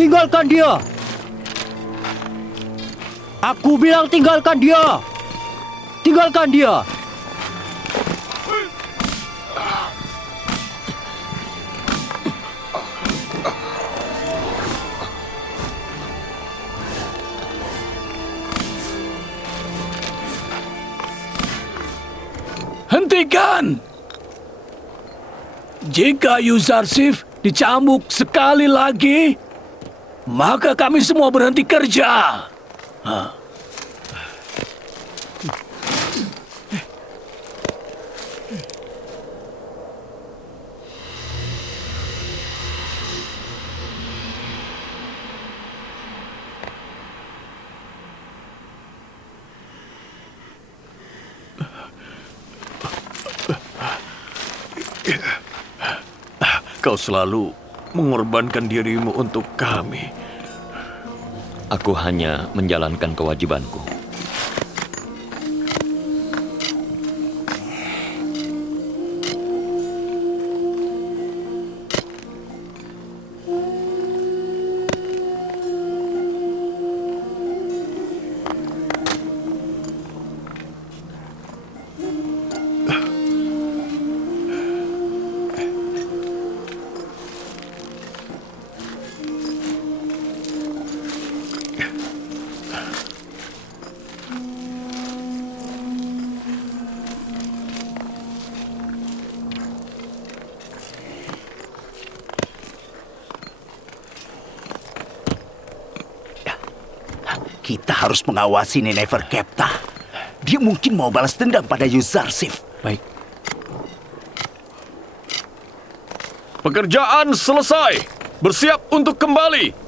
Tinggalkan dia! Aku bilang tinggalkan dia! Tinggalkan dia! Hentikan! Jika Yuzarsif dicambuk sekali lagi, maka kami semua berhenti kerja. Kau selalu mengorbankan dirimu untuk kami. Aku hanya menjalankan kewajibanku. Kita harus mengawasi Neferkeptah. Dia mungkin mau balas dendam pada Yuzarsif. Baik. Pekerjaan selesai. Bersiap untuk kembali.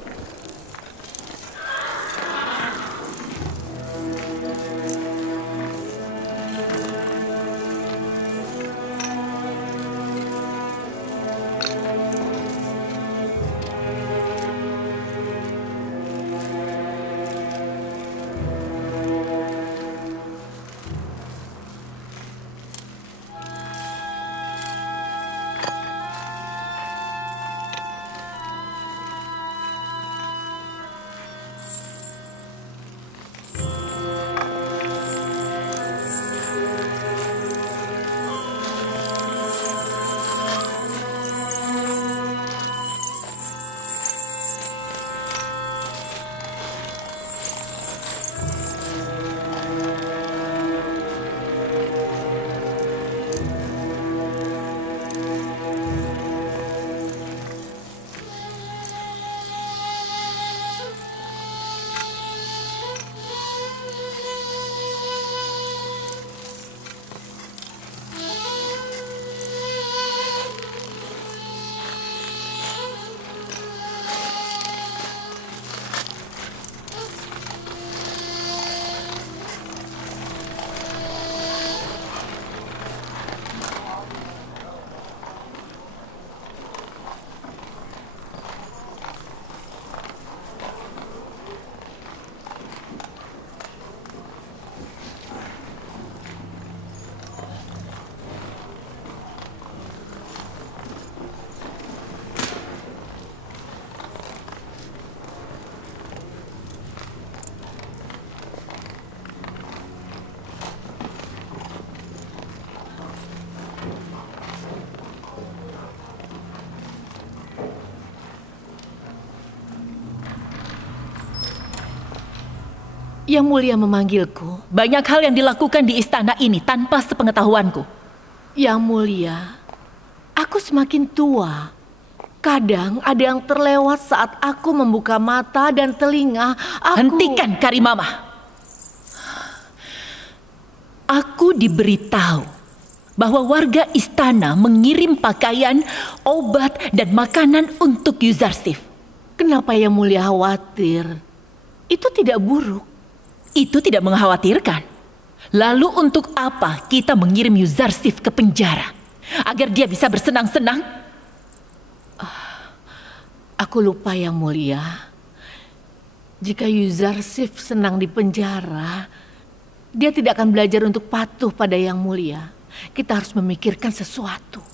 Yang Mulia memanggilku. Banyak hal yang dilakukan di istana ini tanpa sepengetahuanku. Yang Mulia, aku semakin tua. Kadang ada yang terlewat saat aku membuka mata dan telinga. Hentikan, Karimamah. Aku diberitahu bahwa warga istana mengirim pakaian, obat, dan makanan untuk Yuzarsif. Kenapa Yang Mulia khawatir? Itu tidak buruk. Itu tidak mengkhawatirkan. Lalu untuk apa kita mengirim Yuzarsif ke penjara? Agar dia bisa bersenang-senang? Aku lupa Yang Mulia. Jika Yuzarsif senang di penjara, dia tidak akan belajar untuk patuh pada Yang Mulia. Kita harus memikirkan sesuatu.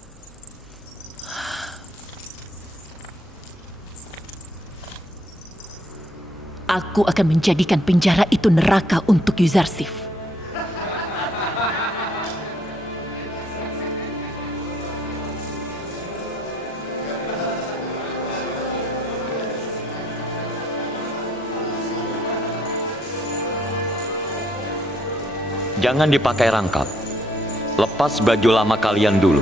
Aku akan menjadikan penjara itu neraka untuk Yuzarsif. Jangan dipakai rangkap. Lepas baju lama kalian dulu.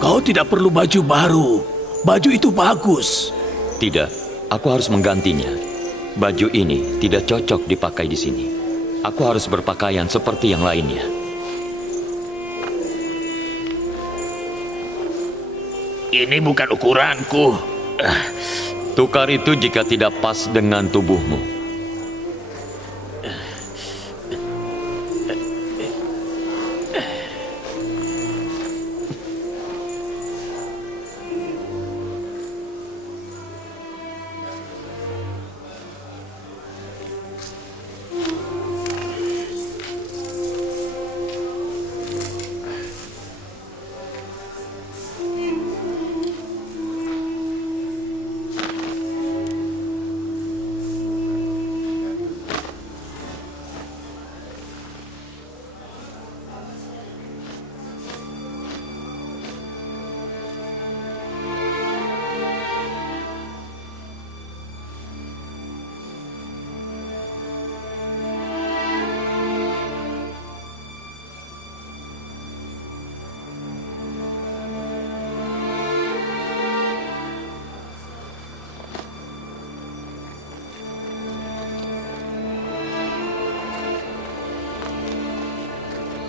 Kau tidak perlu baju baru. Baju itu bagus. Tidak, aku harus menggantinya. Baju ini tidak cocok dipakai di sini. Aku harus berpakaian seperti yang lainnya. Ini bukan ukuranku. Tukar itu jika tidak pas dengan tubuhmu.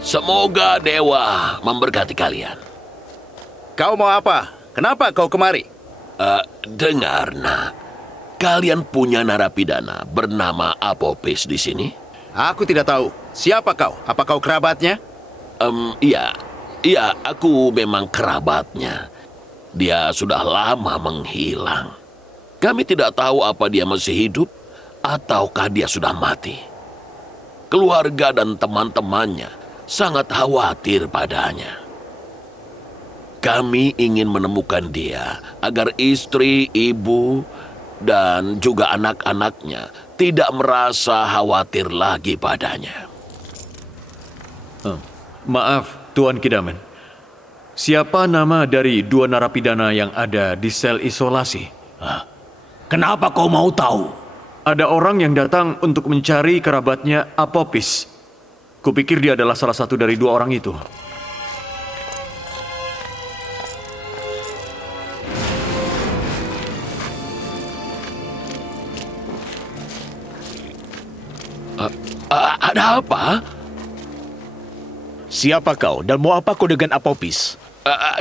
Semoga dewa memberkati kalian. Kau mau apa? Kenapa kau kemari? Dengar, nak. Kalian punya narapidana bernama Apopis di sini? Aku tidak tahu. Siapa kau? Apa kau kerabatnya? Iya, aku memang kerabatnya. Dia sudah lama menghilang. Kami tidak tahu apa dia masih hidup ataukah dia sudah mati. Keluarga dan teman-temannya sangat khawatir padanya. Kami ingin menemukan dia agar istri, ibu, dan juga anak-anaknya tidak merasa khawatir lagi padanya. Maaf, Tuan Kidamen. Siapa nama dari dua narapidana yang ada di sel isolasi? Kenapa kau mau tahu? Ada orang yang datang untuk mencari kerabatnya Apopis. Kupikir dia adalah salah satu dari dua orang itu. Ada apa? Siapa kau dan mau apa kau dengan Apopis?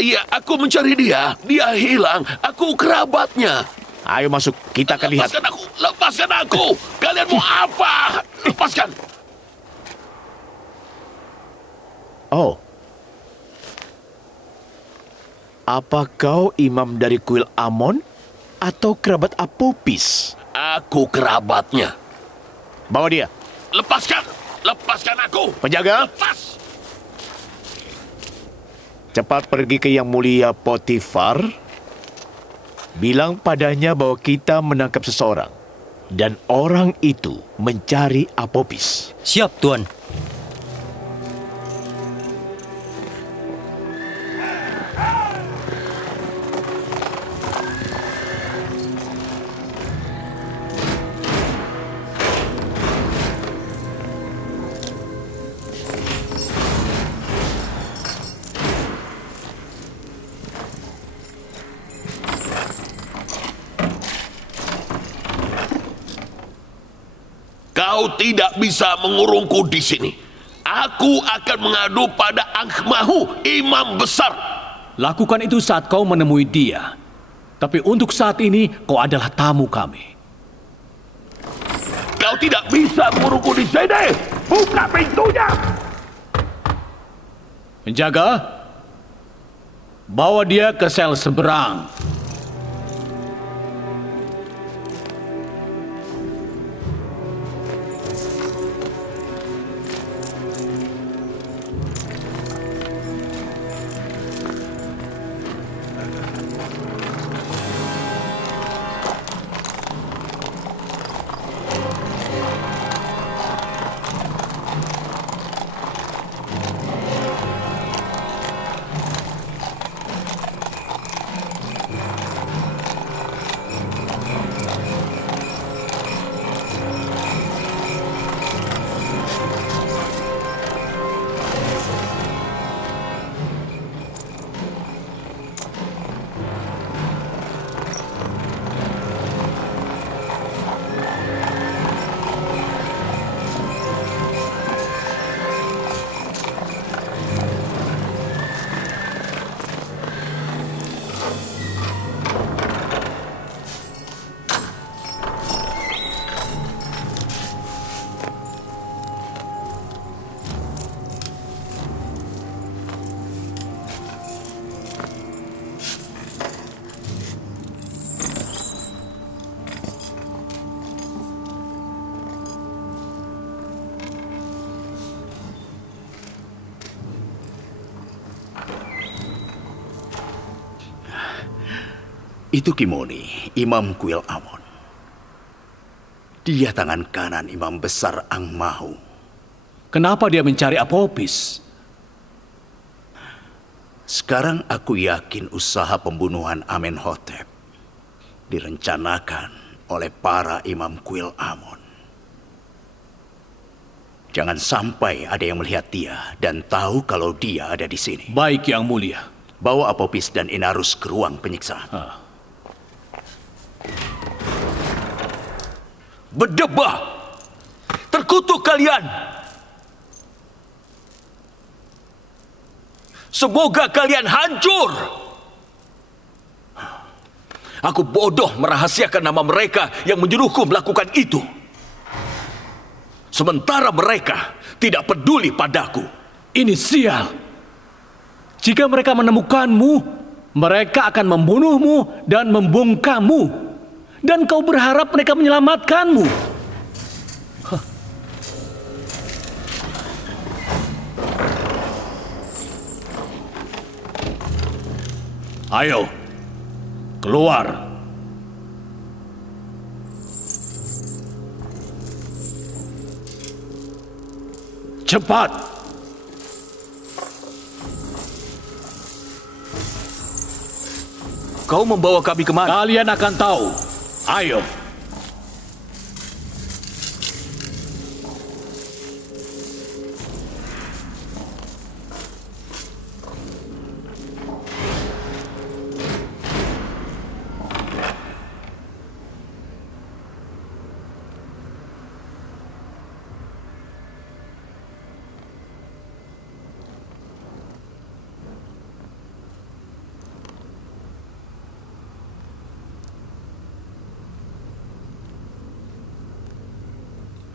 Iya, aku mencari dia. Dia hilang. Aku kerabatnya. Ayo masuk, kita akan lihat. Lepaskan aku! Lepaskan aku! Kalian mau apa? Lepaskan! Oh. Apa kau imam dari kuil Amon atau kerabat Apopis? Aku kerabatnya. Bawa dia. Lepaskan! Lepaskan aku! Penjaga, Lepas! cepat pergi ke Yang Mulia Potifar. Bilang padanya bahwa kita menangkap seseorang. Dan orang itu mencari Apopis. Siap, Tuan. Kau tidak bisa mengurungku di sini. Aku akan mengadu pada Angmahu, imam besar. Lakukan itu saat kau menemui dia. Tapi untuk saat ini, kau adalah tamu kami. Kau tidak bisa mengurungku di sini. Buka pintunya. Penjaga, bawa dia ke sel seberang. Itu Kimoni, Imam Kuil Amon. Dia tangan kanan Imam Besar Angmahu. Kenapa dia mencari Apopis? Sekarang aku yakin usaha pembunuhan Amenhotep direncanakan oleh para Imam Kuil Amon. Jangan sampai ada yang melihat dia dan tahu kalau dia ada di sini. Baik, Yang Mulia. Bawa Apopis dan Inarus ke ruang penyiksaan. Berdebah! Terkutuk kalian! Semoga kalian hancur! Aku bodoh merahasiakan nama mereka yang menyuruhku melakukan itu. Sementara mereka tidak peduli padaku. Ini sial. Jika mereka menemukanmu, mereka akan membunuhmu dan membungkammu. Dan kau berharap mereka menyelamatkanmu. Ayo, keluar. Cepat. Kau membawa kami kemana? Kalian akan tahu. Ayo.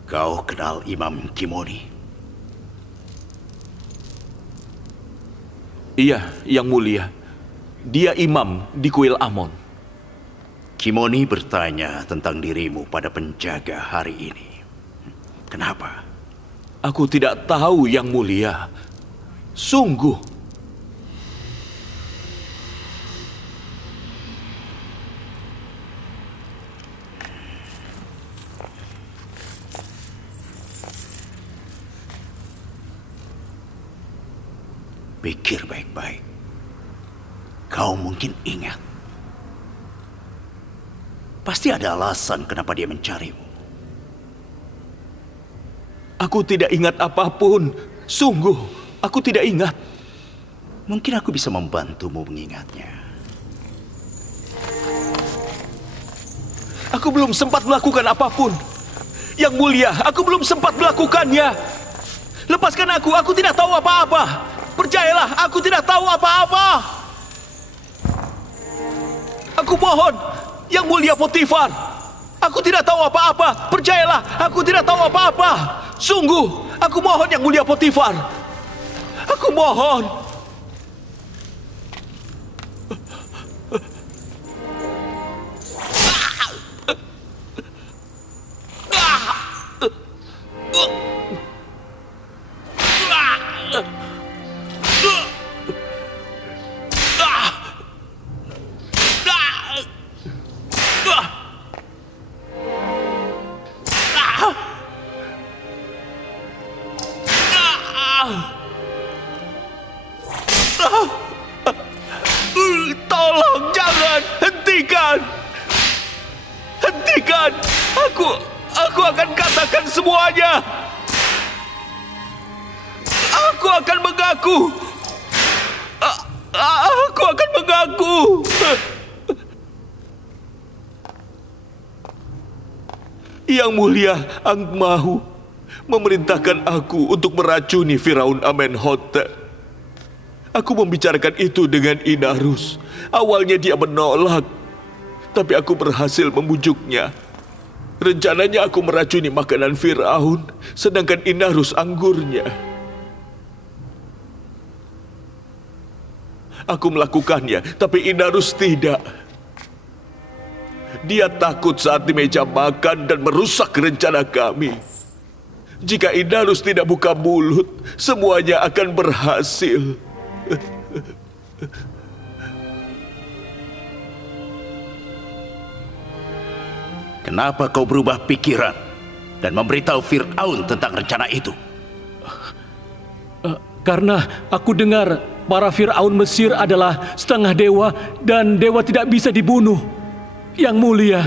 Kau kenal Imam Kimoni? Iya, Yang Mulia. Dia imam di Kuil Amon. Kimoni bertanya tentang dirimu pada penjaga hari ini. Kenapa? Aku tidak tahu, Yang Mulia. Sungguh. Pikir baik-baik. Kau mungkin ingat. Pasti ada alasan kenapa dia mencarimu. Aku tidak ingat apapun. Sungguh, aku tidak ingat. Mungkin aku bisa membantumu mengingatnya. Aku belum sempat melakukan apapun. Yang mulia, aku belum sempat melakukannya. Lepaskan aku tidak tahu apa-apa. Percayalah, aku tidak tahu apa-apa. Aku mohon, Yang Mulia Potifar. Aku tidak tahu apa-apa. Percayalah, aku tidak tahu apa-apa. Sungguh, aku mohon Yang Mulia Potifar. Aku mohon. Tolong, jangan, hentikan. Hentikan. Aku akan katakan semuanya. Aku akan mengaku. Aku akan mengaku. Yang Mulia Angmahu memerintahkan aku untuk meracuni Firaun Amenhotep. Aku membicarakan itu dengan Inarus. Awalnya dia menolak, tapi aku berhasil membujuknya. Rencananya aku meracuni makanan Firaun, sedangkan Inarus anggurnya. Aku melakukannya, tapi Inarus tidak. Dia takut saat di meja makan dan merusak rencana kami. Jika Inarus tidak buka mulut, semuanya akan berhasil. Kenapa kau berubah pikiran dan memberitahu Fir'aun tentang rencana itu? Karena aku dengar para Fir'aun Mesir adalah setengah dewa dan dewa tidak bisa dibunuh. Yang Mulia.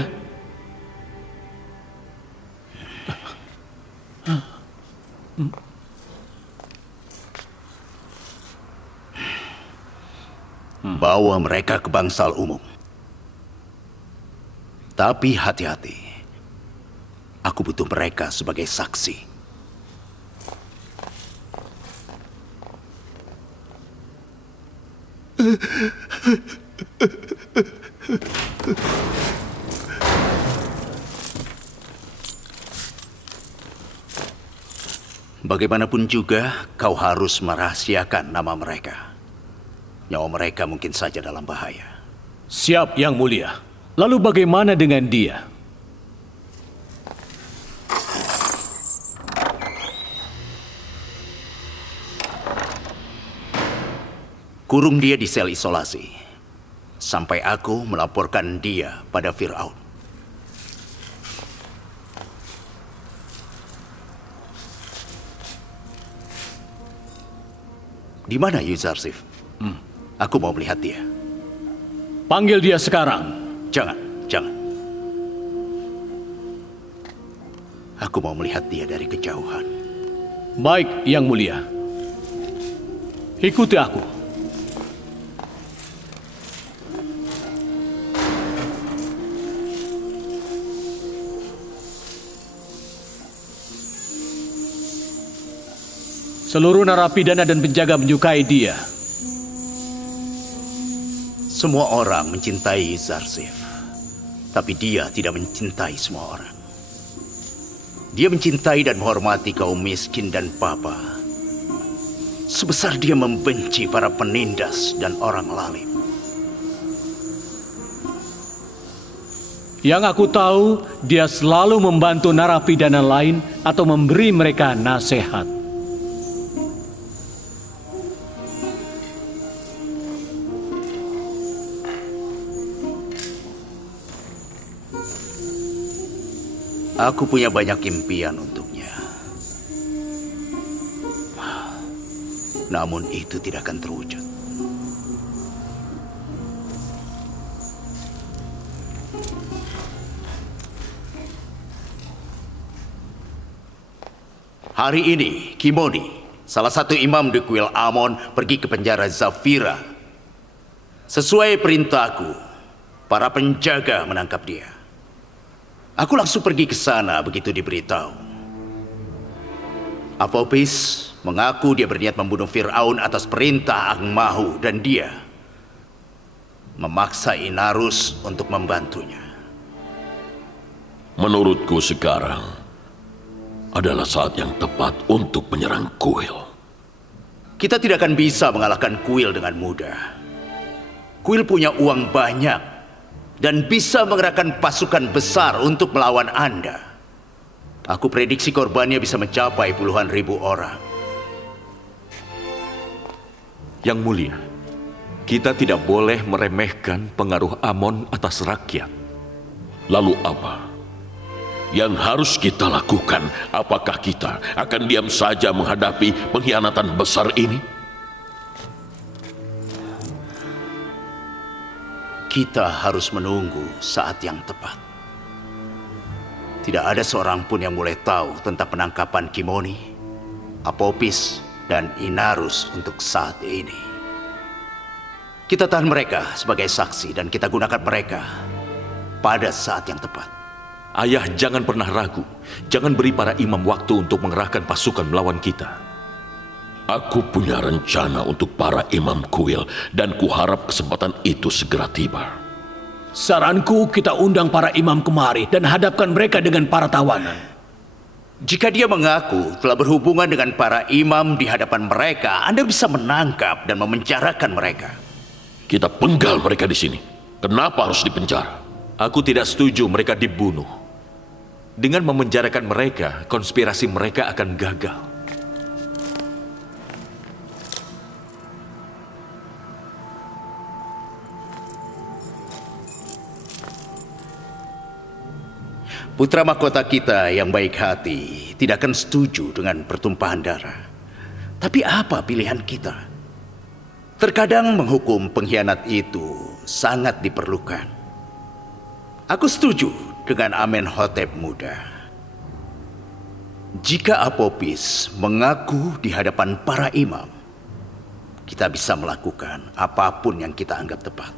Bawa mereka ke bangsal umum. Tapi hati-hati. Aku butuh mereka sebagai saksi. Bagaimanapun juga, kau harus merahasiakan nama mereka. Nyawa mereka mungkin saja dalam bahaya. Siap, Yang Mulia. Lalu bagaimana dengan dia? Kurung dia di sel isolasi. Sampai aku melaporkan dia pada Fir'aun. Di mana Yuzarsif? Aku mau melihat dia. Panggil dia sekarang. Jangan. Aku mau melihat dia dari kejauhan. Baik, Yang Mulia. Ikuti aku. Seluruh narapidana dan penjaga menyukai dia. Semua orang mencintai Yuzarsif. Tapi dia tidak mencintai semua orang. Dia mencintai dan menghormati kaum miskin dan papa. Sebesar dia membenci para penindas dan orang lalim. Yang aku tahu, dia selalu membantu narapidana lain atau memberi mereka nasihat. Aku punya banyak impian untuknya. Namun itu tidak akan terwujud. Hari ini, Kimoni, salah satu imam di kuil Amon, pergi ke penjara Zafira. Sesuai perintahku, para penjaga menangkap dia. Aku langsung pergi ke sana begitu diberitahu. Apophis mengaku dia berniat membunuh Fir'aun atas perintah Ang Mahu dan dia memaksa Inarus untuk membantunya. Menurutku sekarang adalah saat yang tepat untuk menyerang Kuil. Kita tidak akan bisa mengalahkan Kuil dengan mudah. Kuil punya uang banyak dan bisa mengerahkan pasukan besar untuk melawan Anda. Aku prediksi korbannya bisa mencapai puluhan ribu orang. Yang mulia, kita tidak boleh meremehkan pengaruh Amon atas rakyat. Lalu apa yang harus kita lakukan? Apakah kita akan diam saja menghadapi pengkhianatan besar ini? Kita harus menunggu saat yang tepat. Tidak ada seorang pun yang mulai tahu tentang penangkapan Kimoni, Apophis, dan Inarus untuk saat ini. Kita tahan mereka sebagai saksi dan kita gunakan mereka pada saat yang tepat. Ayah, jangan pernah ragu. Jangan beri para imam waktu untuk mengerahkan pasukan melawan kita. Aku punya rencana untuk para imam Kuil dan kuharap kesempatan itu segera tiba. Saranku kita undang para imam kemari dan hadapkan mereka dengan para tawanan. Jika dia mengaku telah berhubungan dengan para imam di hadapan mereka, Anda bisa menangkap dan memenjarakan mereka. Kita penggal mereka di sini. Kenapa harus dipenjara? Aku tidak setuju mereka dibunuh. Dengan memenjarakan mereka, konspirasi mereka akan gagal. Putra mahkota kita yang baik hati tidak akan setuju dengan pertumpahan darah. Tapi apa pilihan kita? Terkadang menghukum pengkhianat itu sangat diperlukan. Aku setuju dengan Amenhotep muda. Jika Apophis mengaku di hadapan para imam, kita bisa melakukan apapun yang kita anggap tepat.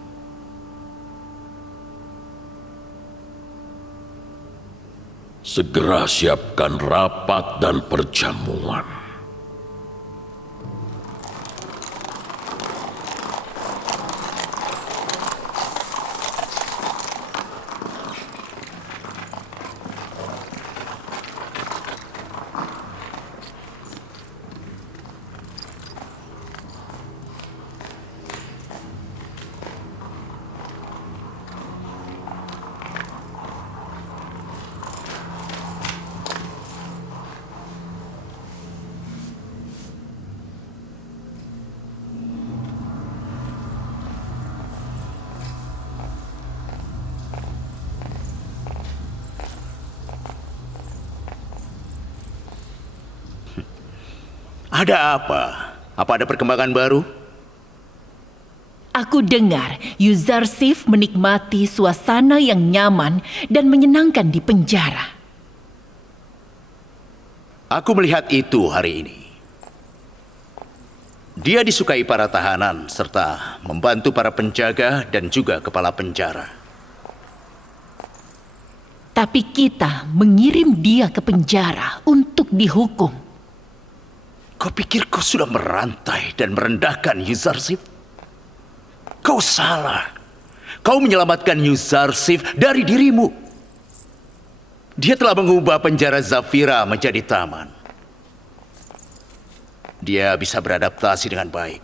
Segera siapkan rapat dan perjamuan. Ada apa? Apa ada perkembangan baru? Aku dengar Yuzarsif menikmati suasana yang nyaman dan menyenangkan di penjara. Aku melihat itu hari ini. Dia disukai para tahanan serta membantu para penjaga dan juga kepala penjara. Tapi kita mengirim dia ke penjara untuk dihukum. Kau pikir kau sudah merantai dan merendahkan Yuzarsif? Kau salah. Kau menyelamatkan Yuzarsif dari dirimu. Dia telah mengubah penjara Zafira menjadi taman. Dia bisa beradaptasi dengan baik.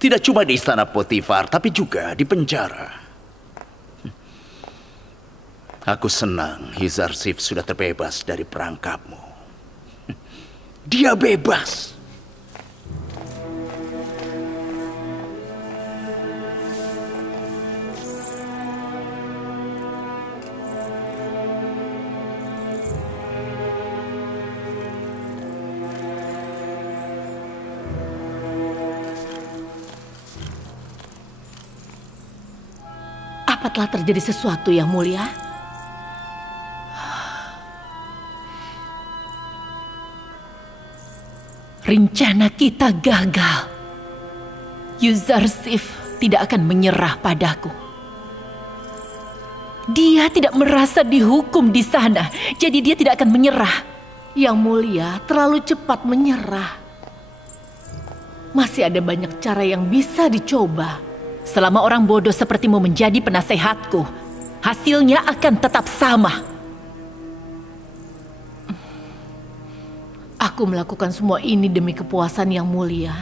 Tidak cuma di istana Potifar, tapi juga di penjara. Aku senang Yuzarsif sudah terbebas dari perangkapmu. Dia bebas. Apa telah terjadi sesuatu yang mulia? Rencana kita gagal. Yuzarsif tidak akan menyerah padaku. Dia tidak merasa dihukum di sana, jadi dia tidak akan menyerah. Yang Mulia terlalu cepat menyerah. Masih ada banyak cara yang bisa dicoba. Selama orang bodoh sepertimu menjadi penasehatku, hasilnya akan tetap sama. Aku melakukan semua ini demi kepuasan Yang Mulia.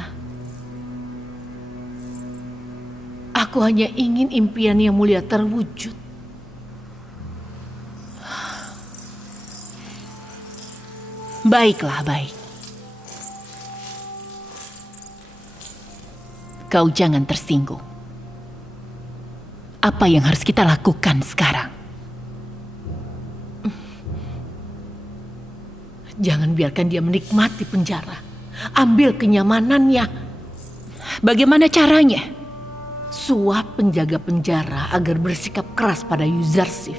Aku hanya ingin impian Yang Mulia terwujud. Baiklah, baik. Kau jangan tersinggung. Apa yang harus kita lakukan sekarang? Jangan biarkan dia menikmati penjara. Ambil kenyamanannya. Bagaimana caranya? Suap penjaga penjara agar bersikap keras pada Yuzarsif.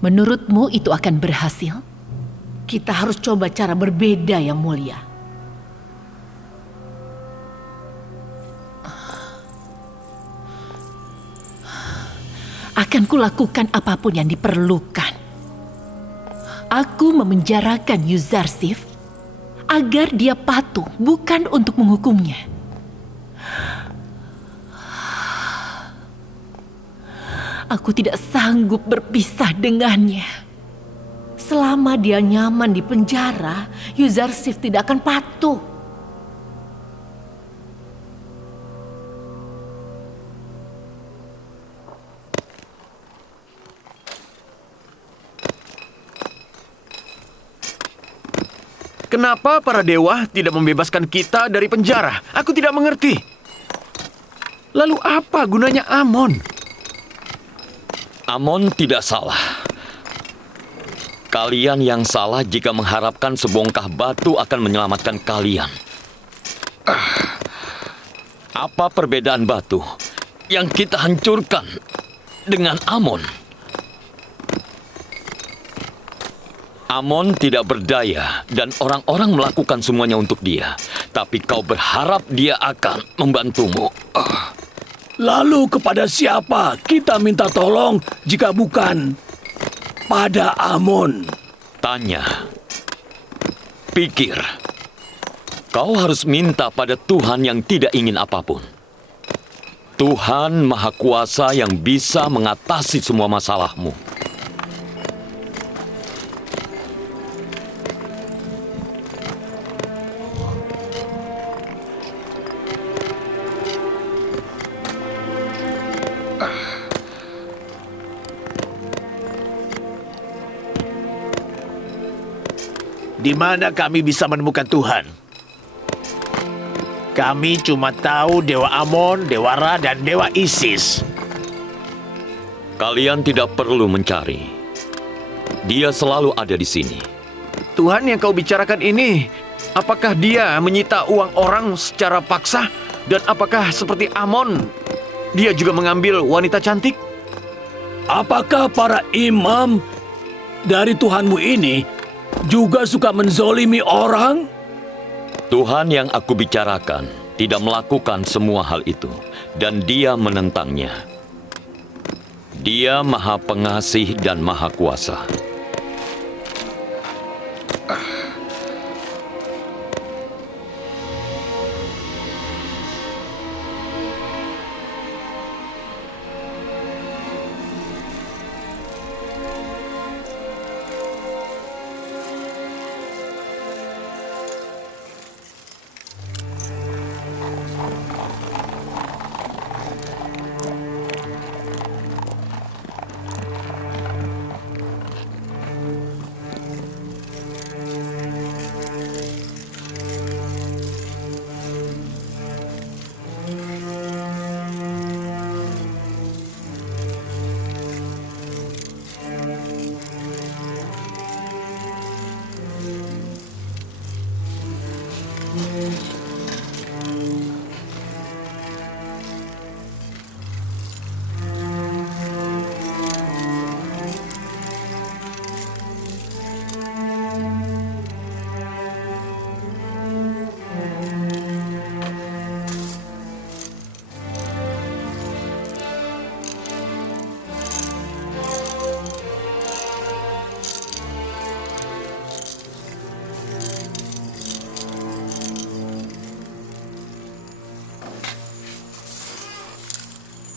Menurutmu itu akan berhasil? Kita harus coba cara berbeda, Yang Mulia. Akan kulakukan apapun yang diperlukan. Aku memenjarakan Yuzarsif agar dia patuh, bukan untuk menghukumnya. Aku tidak sanggup berpisah dengannya. Selama dia nyaman di penjara, Yuzarsif tidak akan patuh. Kenapa para dewa tidak membebaskan kita dari penjara? Aku tidak mengerti. Lalu apa gunanya Amon? Amon tidak salah. Kalian yang salah jika mengharapkan sebongkah batu akan menyelamatkan kalian. Apa perbedaan batu yang kita hancurkan dengan Amon? Amon tidak berdaya dan orang-orang melakukan semuanya untuk dia. Tapi kau berharap dia akan membantumu. Lalu kepada siapa kita minta tolong jika bukan pada Amon? Tanya. Pikir. Kau harus minta pada Tuhan yang tidak ingin apapun. Tuhan Maha Kuasa yang bisa mengatasi semua masalahmu. Di mana kami bisa menemukan Tuhan? Kami cuma tahu Dewa Amon, Dewa Ra, dan Dewa Isis. Kalian tidak perlu mencari. Dia selalu ada di sini. Tuhan yang kau bicarakan ini, apakah dia menyita uang orang secara paksa? Dan apakah seperti Amon, dia juga mengambil wanita cantik? Apakah para imam dari Tuhanmu ini juga suka menzolimi orang? Tuhan yang aku bicarakan tidak melakukan semua hal itu, dan dia menentangnya. Dia Maha Pengasih dan Maha Kuasa.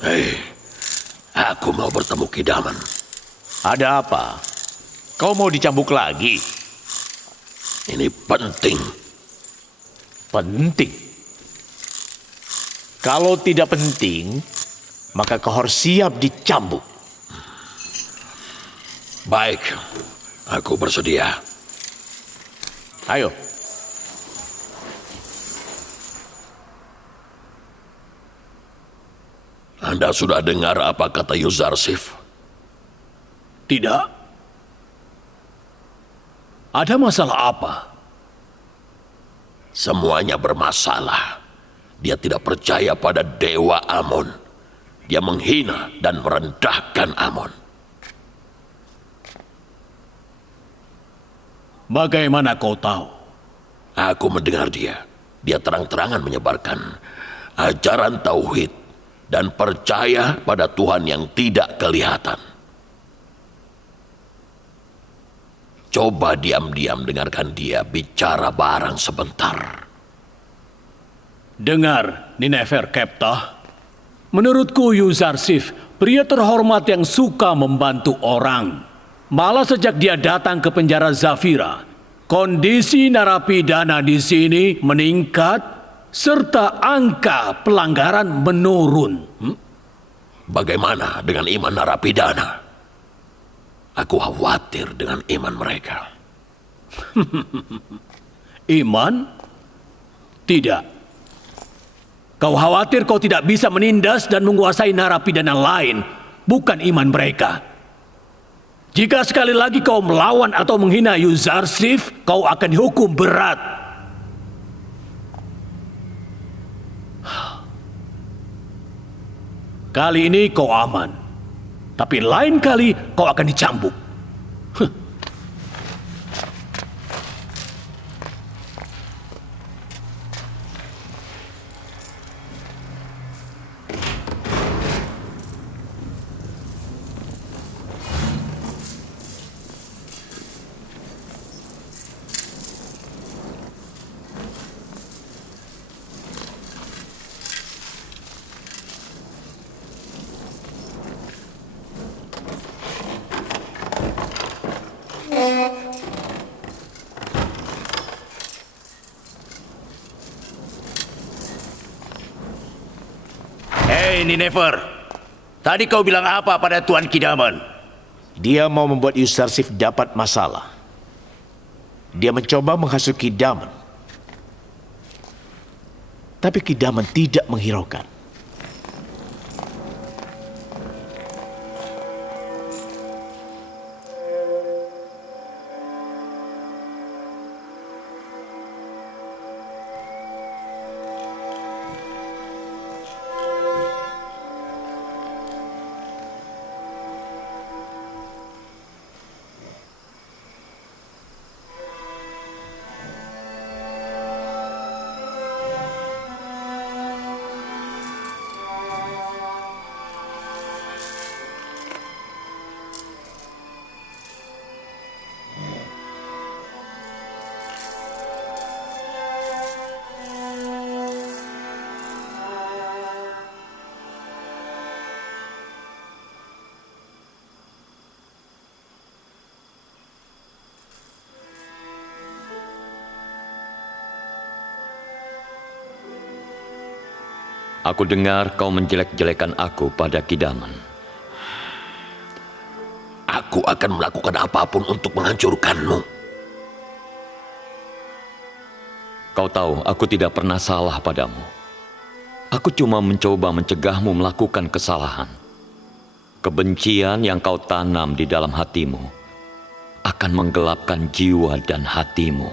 Hei, aku mau bertemu Kidaman. Ada apa? Kau mau dicambuk lagi? Ini penting. Penting. Kalau tidak penting, maka kau harus siap dicambuk. Baik, aku bersedia. Ayo. Anda sudah dengar apa kata Yuzarsif? Tidak. Ada masalah apa? Semuanya bermasalah. Dia tidak percaya pada Dewa Amon. Dia menghina dan merendahkan Amon. Bagaimana kau tahu? Aku mendengar dia. Dia terang-terangan menyebarkan ajaran tauhid dan percaya pada Tuhan yang tidak kelihatan. Coba diam-diam dengarkan dia bicara barang sebentar. Dengar, Ninefer Keptah. Menurutku Yuzarsif, pria terhormat yang suka membantu orang. Malah sejak dia datang ke penjara Zafira, kondisi narapidana di sini meningkat serta angka pelanggaran menurun. Bagaimana dengan iman narapidana? Aku khawatir dengan iman mereka. Iman? Tidak. Kau khawatir kau tidak bisa menindas dan menguasai narapidana lain, bukan iman mereka. Jika sekali lagi kau melawan atau menghina Yuzarsif, kau akan dihukum berat. Kali ini kau aman, tapi lain kali kau akan dicambuk. Hei Ninefer, tadi kau bilang apa pada Tuan Kidaman? Dia mau membuat Yuzarsif dapat masalah. Dia mencoba menghasut Kidaman. Tapi Kidaman tidak menghiraukan. Aku dengar kau menjelek-jelekan aku pada Kidaman. Aku akan melakukan apapun untuk menghancurkanmu. Kau tahu aku tidak pernah salah padamu. Aku cuma mencoba mencegahmu melakukan kesalahan. Kebencian yang kau tanam di dalam hatimu akan menggelapkan jiwa dan hatimu.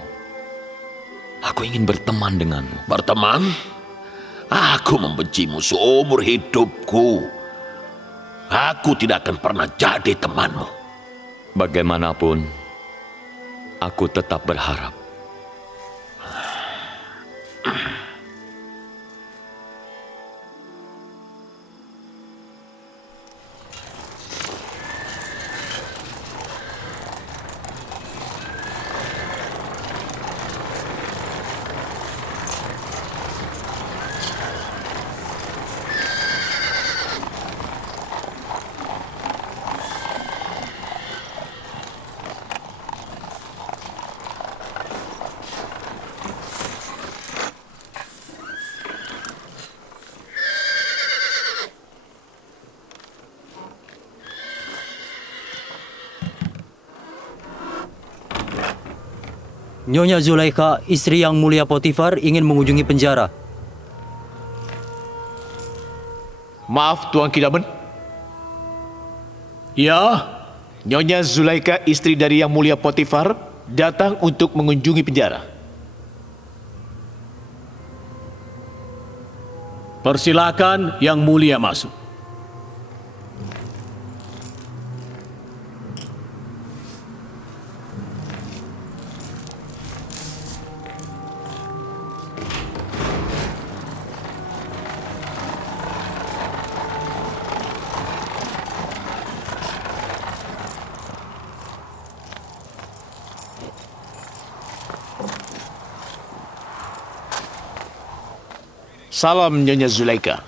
Aku ingin berteman denganmu. Berteman? Aku membencimu seumur hidupku. Aku tidak akan pernah jadi temanmu. Bagaimanapun, aku tetap berharap. Nyonya Zulaikha, istri Yang Mulia Potifar, ingin mengunjungi penjara. Maaf, Tuan Kidaman. Ya, Nyonya Zulaikha, istri dari Yang Mulia Potifar, datang untuk mengunjungi penjara. persilakan Yang Mulia masuk. Salam, Nyonya Zulaikha.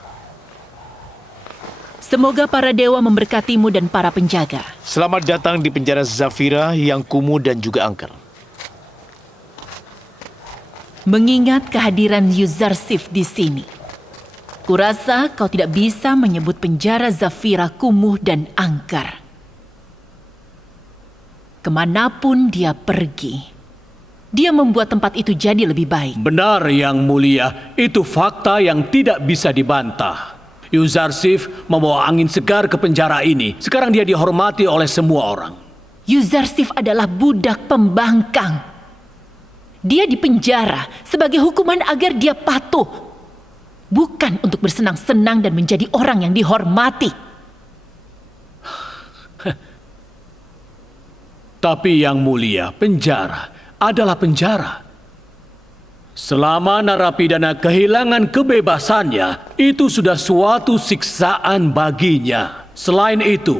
Semoga para dewa memberkatimu dan para penjaga. Selamat datang di penjara Zafira yang kumuh dan juga angker. Mengingat kehadiran Yuzarsif di sini, kurasa kau tidak bisa menyebut penjara Zafira kumuh dan angker. Kemanapun dia pergi, dia membuat tempat itu jadi lebih baik. Benar, Yang Mulia. Itu fakta yang tidak bisa dibantah. Yuzarsif membawa angin segar ke penjara ini. Sekarang dia dihormati oleh semua orang. Yuzarsif adalah budak pembangkang. Dia dipenjara sebagai hukuman agar dia patuh, bukan untuk bersenang-senang dan menjadi orang yang dihormati. Tapi Yang Mulia, penjara adalah penjara. Selama narapidana kehilangan kebebasannya, itu sudah suatu siksaan baginya. Selain itu,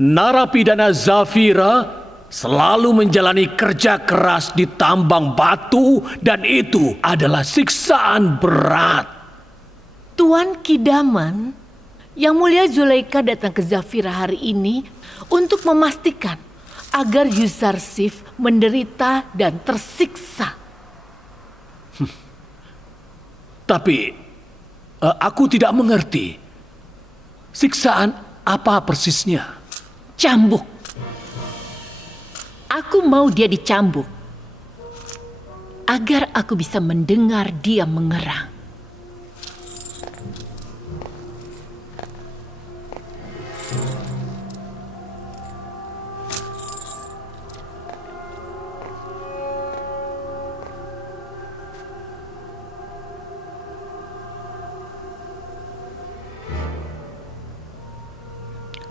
narapidana Zafira selalu menjalani kerja keras di tambang batu dan itu adalah siksaan berat. Tuan Kidaman, Yang Mulia Zulaikha datang ke Zafira hari ini untuk memastikan agar Yuzarsif menderita dan tersiksa. Tapi aku tidak mengerti. Siksaan apa persisnya? Cambuk. Aku mau dia dicambuk agar aku bisa mendengar dia mengerang.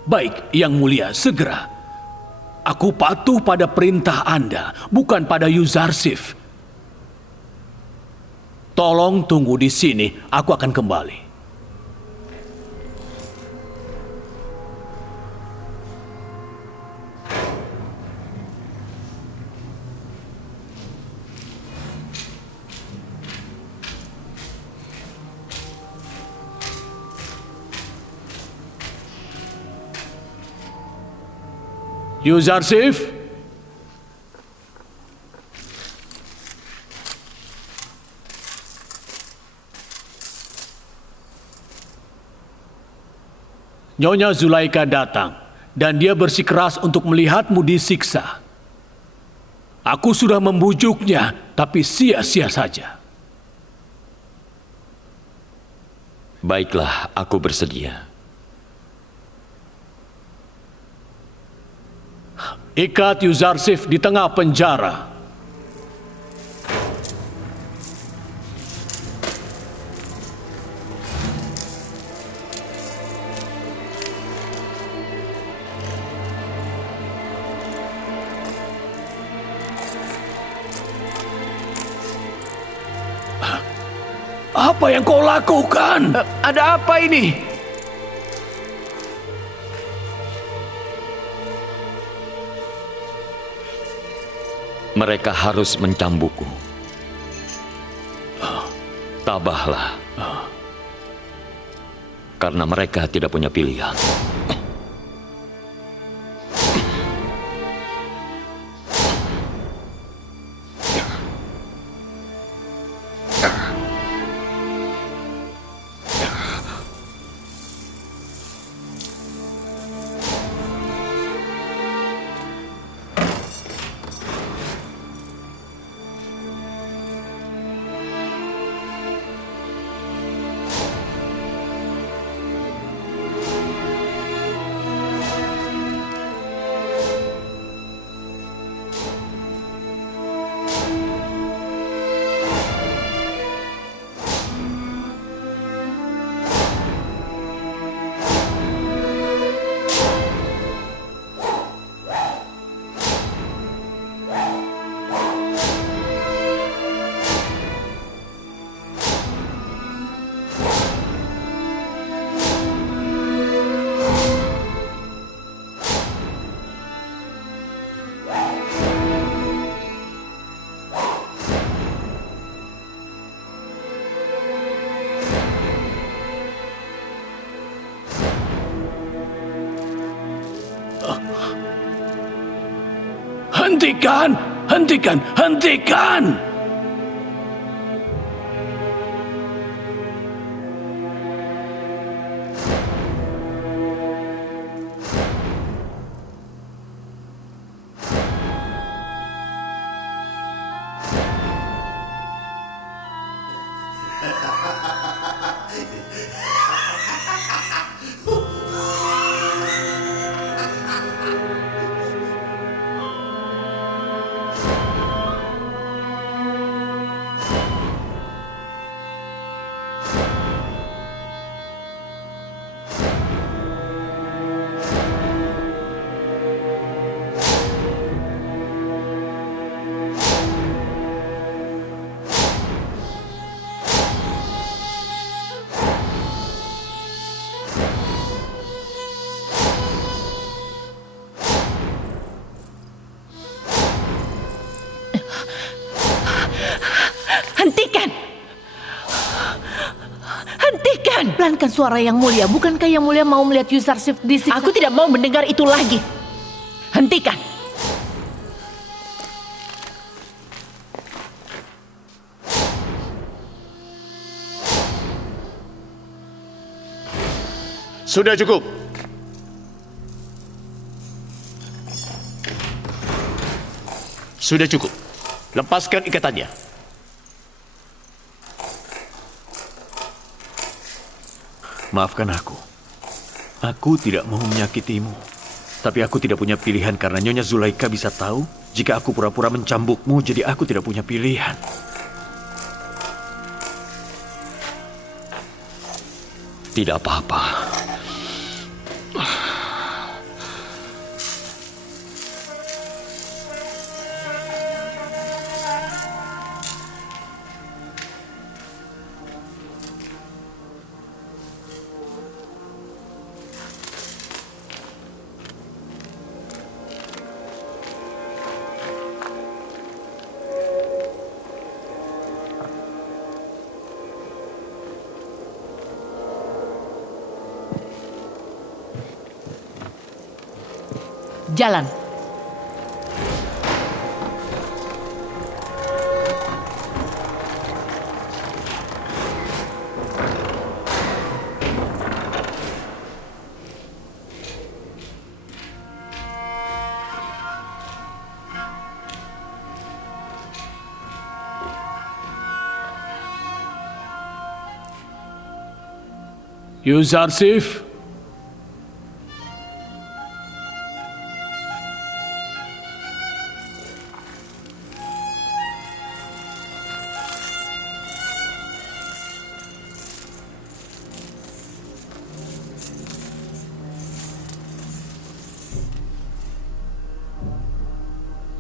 Baik, Yang Mulia, segera. Aku patuh pada perintah Anda, bukan pada Yuzarsif. Tolong tunggu di sini, aku akan kembali. Yuzarsif? Nyonya Zulaikha datang dan dia bersikeras untuk melihatmu disiksa. Aku sudah membujuknya, tapi sia-sia saja. Baiklah, aku bersedia. Ikat Yuzarsif di tengah penjara. Apa yang kau lakukan? Ada apa ini? Mereka harus mencambukku. Tabahlah. Karena mereka tidak punya pilihan. Hentikan! Hentikan! Hentikan! Hentikan! Hentikan! Pelankan suara Yang Mulia. Bukankah Yang Mulia mau melihat Yuzarsif disiksa? Aku tidak mau mendengar itu lagi. Hentikan! Sudah cukup. Sudah cukup. Lepaskan ikatannya. Maafkan aku. Aku tidak mau menyakitimu. Tapi aku tidak punya pilihan karena Nyonya Zulaika bisa tahu jika aku pura-pura mencambukmu, jadi aku tidak punya pilihan. Tidak apa-apa. Jalan. Yuzarsif,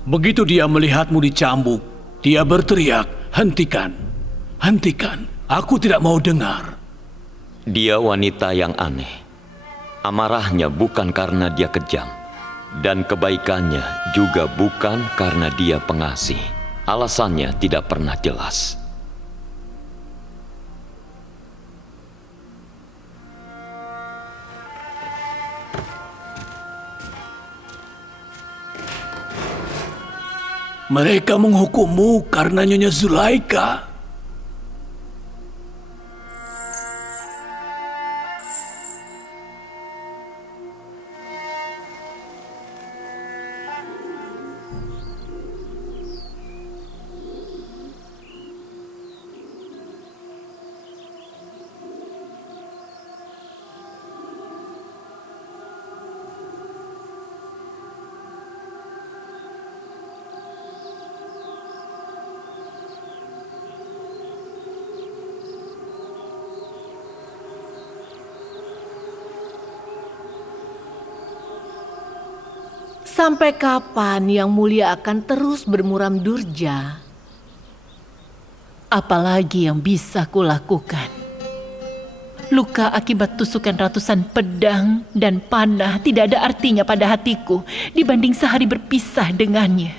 begitu dia melihatmu dicambuk, dia berteriak, "Hentikan! Hentikan! Aku tidak mau dengar." Dia wanita yang aneh. Amarahnya bukan karena dia kejam, dan kebaikannya juga bukan karena dia pengasih. Alasannya tidak pernah jelas. Mereka menghukummu karena Nyonya Zulaika. Sampai kapan Yang Mulia akan terus bermuram durja? Apalagi yang bisa kulakukan? Luka akibat tusukan ratusan pedang dan panah tidak ada artinya pada hatiku dibanding sehari berpisah dengannya.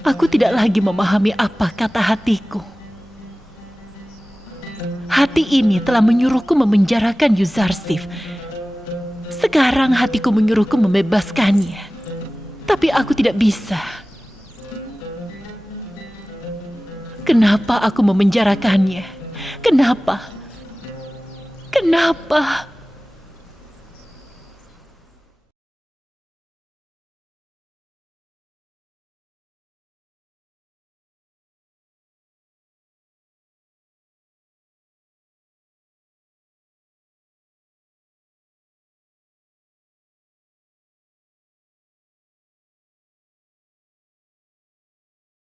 Aku tidak lagi memahami apa kata hatiku. Hati ini telah menyuruhku memenjarakan Yuzarsif. Sekarang hatiku menyuruhku membebaskannya. Tapi aku tidak bisa. Kenapa aku memenjarakannya? Kenapa? Kenapa?